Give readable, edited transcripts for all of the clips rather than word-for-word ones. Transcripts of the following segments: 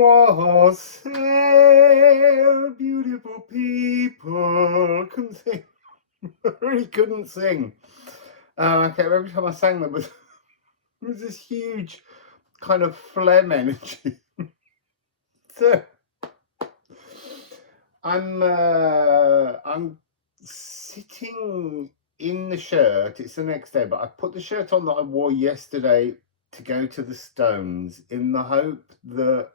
Wassail, beautiful people. Couldn't sing. I really couldn't sing. Okay, every time I sang, there was this huge kind of phlegm energy. So I'm sitting in the shirt. It's the next day, but I put the shirt on that I wore yesterday to go to the Stones in the hope that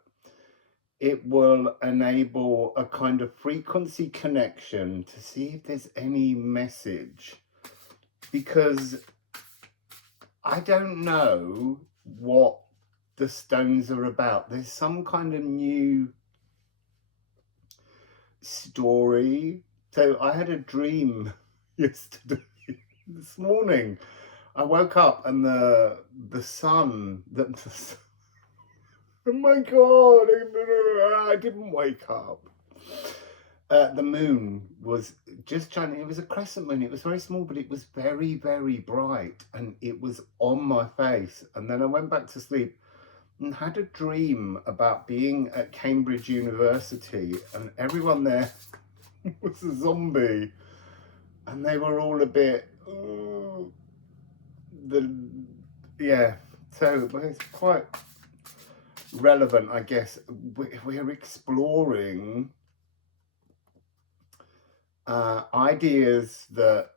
it will enable a kind of frequency connection to see if there's any message, because I don't know what the Stones are about. There's some kind of new story. So I had a dream yesterday. This morning I woke up and the sun, oh my god, I didn't wake up. The moon was just shining. It was a crescent moon. It was very small, but it was very, very bright, and it was on my face. And then I went back to sleep and had a dream about being at Cambridge University, and everyone there was a zombie, and they were all a bit yeah. So it's quite relevant, I guess. We're exploring ideas that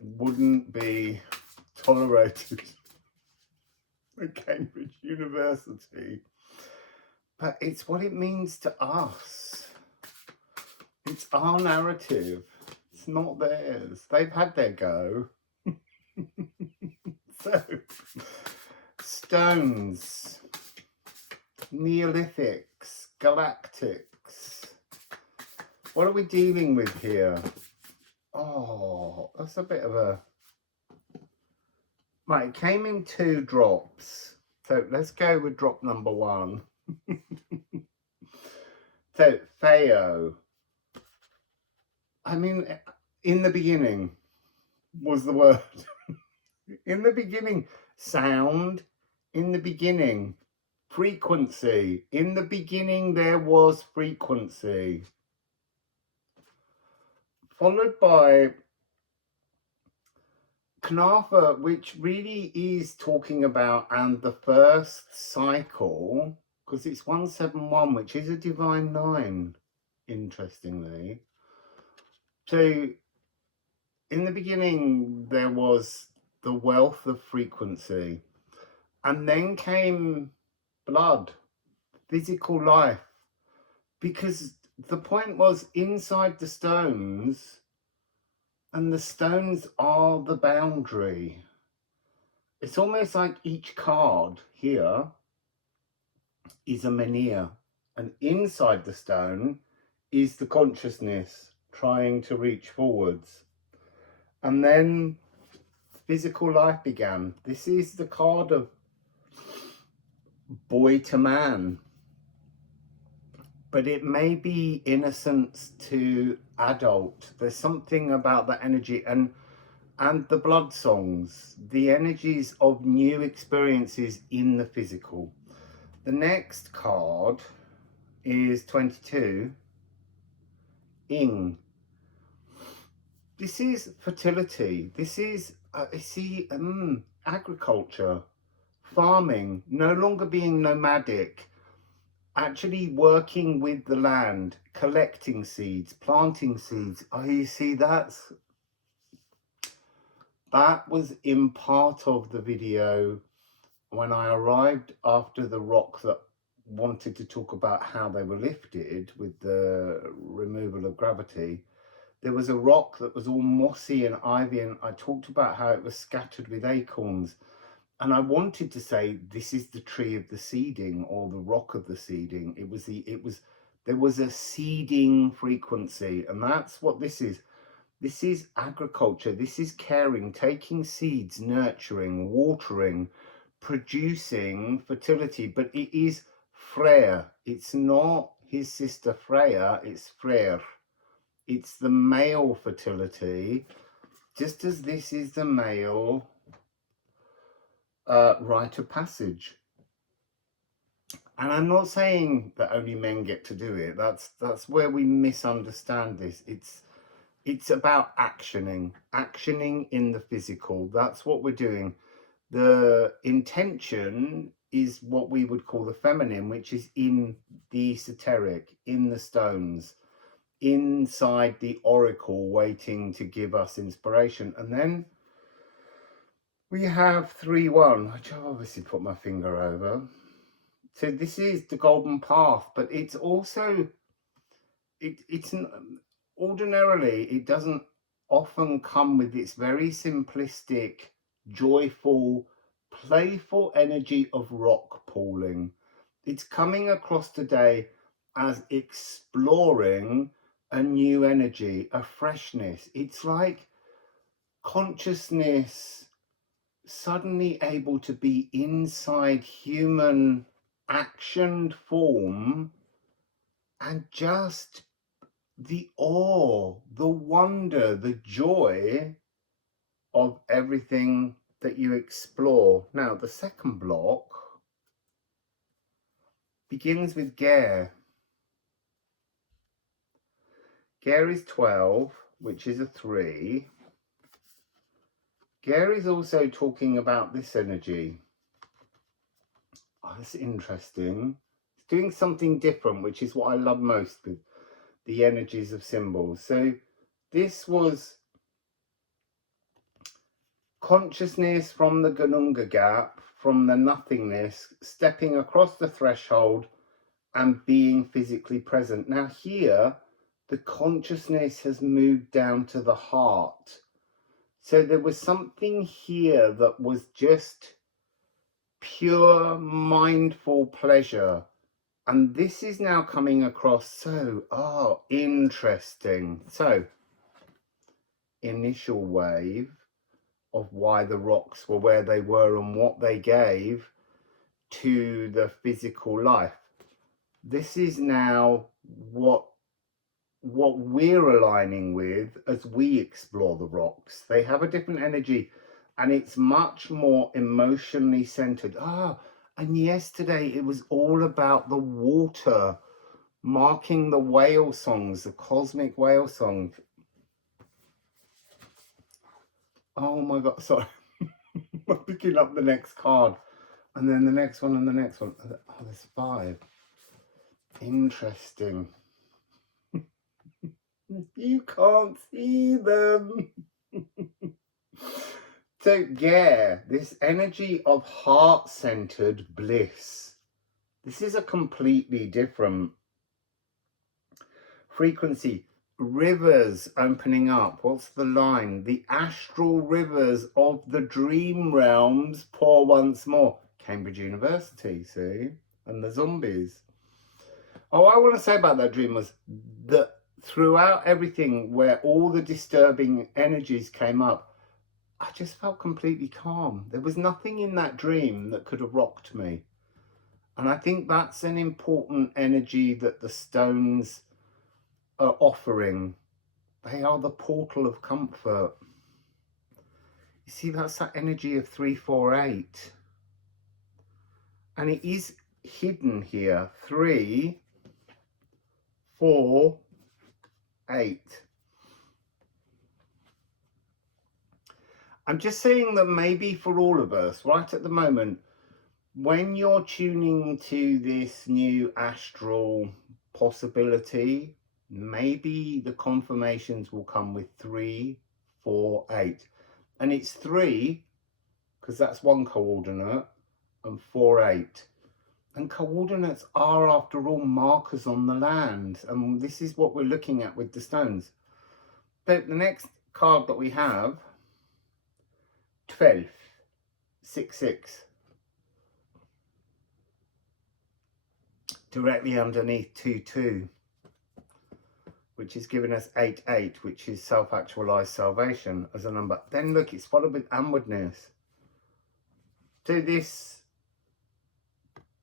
wouldn't be tolerated at Cambridge University, but it's what it means to us. It's our narrative. It's not theirs. They've had their go. So, Stones, Neolithics, Galactics. What are we dealing with here? Oh, that's a bit of a... Right, it came in 2 drops. So let's go with drop number 1. So, Theo. I mean, in the beginning was the word. In the beginning, sound. In the beginning, frequency. In the beginning, there was frequency. Followed by Knafa, which really is talking about, and the first cycle, because it's 171, which is a divine 9, interestingly. So, in the beginning, there was the wealth of frequency, and then came blood, physical life, because the point was inside the stones, and the stones are the boundary. It's almost like each card here is a menhir, and inside the stone is the consciousness trying to reach forwards. And then physical life began. This is the card of boy to man, but it may be innocence to adult. There's something about that energy, and the blood songs, the energies of new experiences in the physical. The next card is 22, Ing. This is fertility. This is, agriculture, farming, no longer being nomadic, actually working with the land, collecting seeds, planting seeds. Oh, you see, that was in part of the video when I arrived after the rock that wanted to talk about how they were lifted with the removal of gravity. There was a rock that was all mossy and ivy, and I talked about how it was scattered with acorns. And I wanted to say, this is the tree of the seeding, or the rock of the seeding. There was a seeding frequency, and that's what this is. This is agriculture. This is caring, taking seeds, nurturing, watering, producing fertility. But it is Freyr. It's not his sister Freya, it's Freyr. It's the male fertility, just as this is the male rite of passage. And I'm not saying that only men get to do it. That's where we misunderstand this. It's about actioning in the physical. That's what we're doing. The intention is what we would call the feminine, which is in the esoteric, in the stones, inside the oracle, waiting to give us inspiration. And then we have 3-1, which I've obviously put my finger over. So this is the golden path, but it's also, it's ordinarily, it doesn't often come with this very simplistic, joyful, playful energy of rock pooling. It's coming across today as exploring a new energy, a freshness. It's like consciousness suddenly able to be inside human actioned form, and just the awe, the wonder, the joy of everything that you explore. Now, the second block begins with Gare. Gare is 12, which is a 3. Gare is also talking about this energy. Oh, that's interesting. It's doing something different, which is what I love most with the energies of symbols. So this was consciousness from the Gununga gap, from the nothingness, stepping across the threshold and being physically present. Now here, the consciousness has moved down to the heart. So there was something here that was just pure mindful pleasure. And this is now coming across so, interesting. So, initial wave of why the rocks were where they were and what they gave to the physical life. This is now what we're aligning with as we explore the rocks. They have a different energy and it's much more emotionally centered. And yesterday it was all about the water, marking the whale songs, the cosmic whale song. Oh my God, sorry. I'm picking up the next card. And then the next one and the next one. Oh, there's 5. Interesting. You can't see them. So, yeah, this energy of heart-centered bliss. This is a completely different frequency. Rivers opening up. What's the line? The astral rivers of the dream realms pour once more. Cambridge University, see? And the zombies. Oh, I want to say about that dream was that throughout everything where all the disturbing energies came up, I just felt completely calm. There was nothing in that dream that could have rocked me. And I think that's an important energy that the stones are offering. They are the portal of comfort. You see, that's that energy of 348. And it is hidden here. 3, 4, 8. I'm just saying that maybe for all of us, right at the moment, when you're tuning to this new astral possibility, maybe the confirmations will come with 3, 4, 8. And it's 3, because that's one coordinate, and 4, 8. And coordinates are, after all, markers on the land. And this is what we're looking at with the stones. But the next card that we have, 12, 6, 6. Directly underneath 2, 2. Which is giving us 8, 8, which is self-actualized salvation as a number. Then look, it's followed with onwardness. To this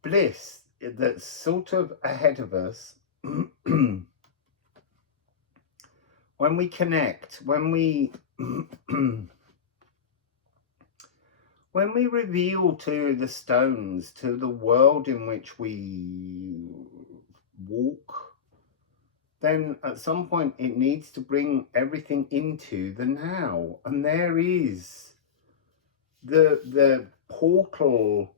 bliss that's sort of ahead of us. When we connect, when we when we reveal to the stones, to the world in which we walk, then at some point it needs to bring everything into the now. And there is the portal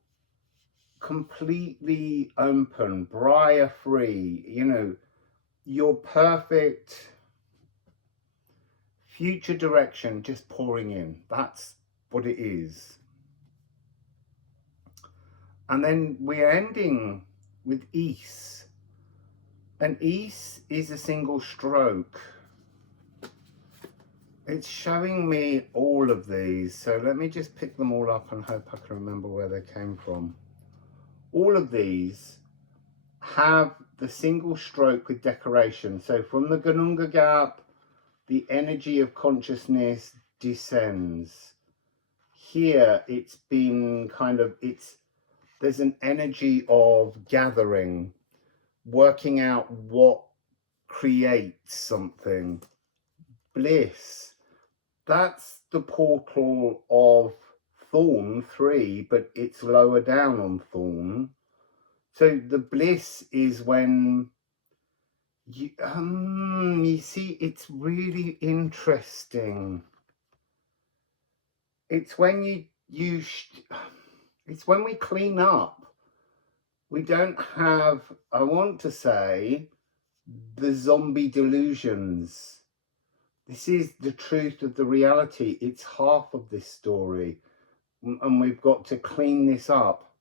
completely open, briar free, you know, your perfect future direction just pouring in. That's what it is. And then we're ending with Ease. And Ease is a single stroke. It's showing me all of these. So let me just pick them all up and hope I can remember where they came from. All of these have the single stroke with decoration. So from the Gununga Gap, the energy of consciousness descends. Here it's been kind of, there's an energy of gathering, working out what creates something. Bliss, that's the portal of Thorn 3, but it's lower down on Thorn. So the bliss is when you see, it's really interesting. It's when it's when we clean up. We don't have, I want to say, the zombie delusions. This is the truth of the reality. It's half of this story, and we've got to clean this up.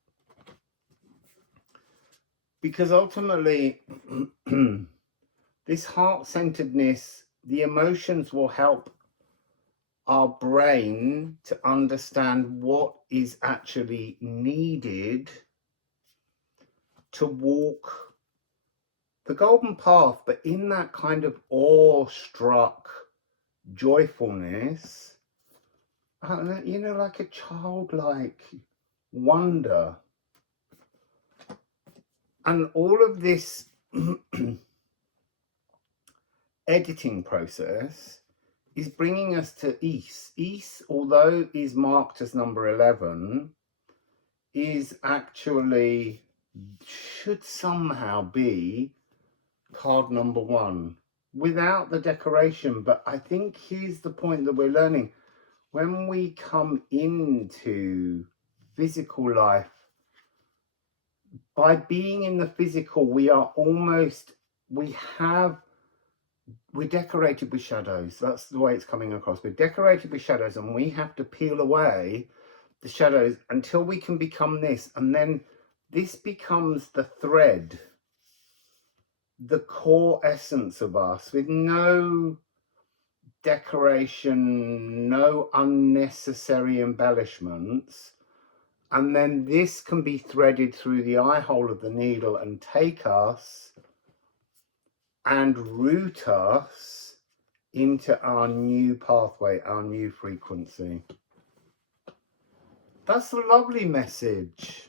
Because ultimately, this heart-centeredness, the emotions will help our brain to understand what is actually needed to walk the golden path, but in that kind of awestruck joyfulness, you know, like a childlike wonder. And all of this editing process is bringing us to East. East, although is marked as number 11, is actually, should somehow be card number 1 without the decoration. But I think here's the point that we're learning. When we come into physical life, by being in the physical, we are almost, we're decorated with shadows. That's the way it's coming across. We're decorated with shadows, and we have to peel away the shadows until we can become this. And then this becomes the thread, the core essence of us, with no decoration, no unnecessary embellishments. And then this can be threaded through the eye hole of the needle and take us and root us into our new pathway, our new frequency. That's a lovely message.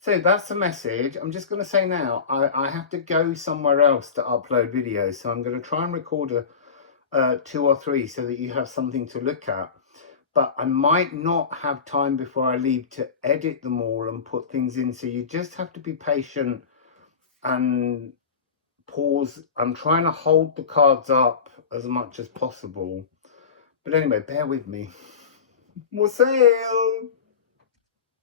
So that's the message. I'm just going to say now, I have to go somewhere else to upload videos. So I'm going to try and record 2 or 3 so that you have something to look at. But I might not have time before I leave to edit them all and put things in. So you just have to be patient and pause. I'm trying to hold the cards up as much as possible. But anyway, bear with me. Wassail!